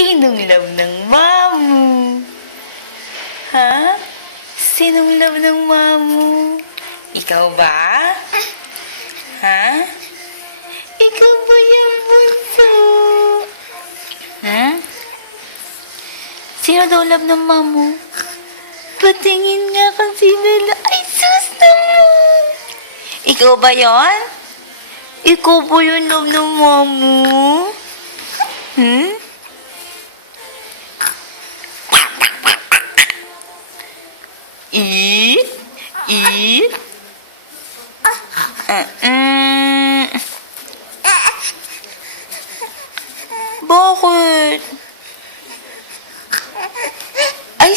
Sinong love ng mamu? Ha? Sinong love ng mamu? Ikaw ba? Ha? Ikaw ba yung bunso? Ha? Sino daw love ng mamu? Patingin nga kung sino love. Ay, sus naman! Ikaw ba yon? Ikaw ba yung love ng mamu? Hmm? Eat? Eat? Bakit? Ay,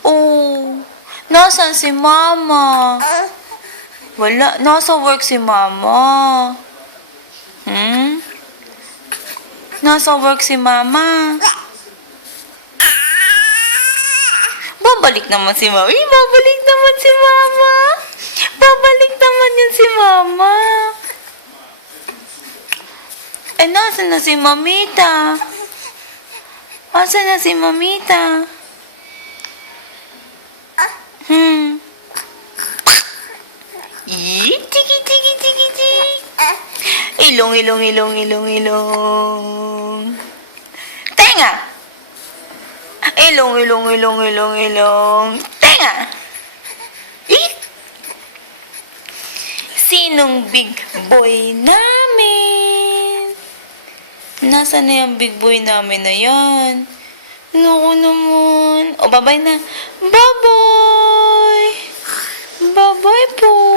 Oh, nasaan si Mama? Wala, nasa work si Mama. Nasa work si Mama. Babalik naman si Mama. Babalik naman si Mama. Babalik naman yun si Mama. Nasaan na si Mamita? Nasaan na si Mamita? Tiki, tiki, tiki, tiki. Ilong, ilong, ilong, ilong, ilong. Tenga! Ilong, ilong, ilong, ilong, ilong. Tenga! Sinong big boy namin? Nasaan na yung big boy namin na yan? Naku naman. O, bye-bye na. Bye-bye! Bye-bye po!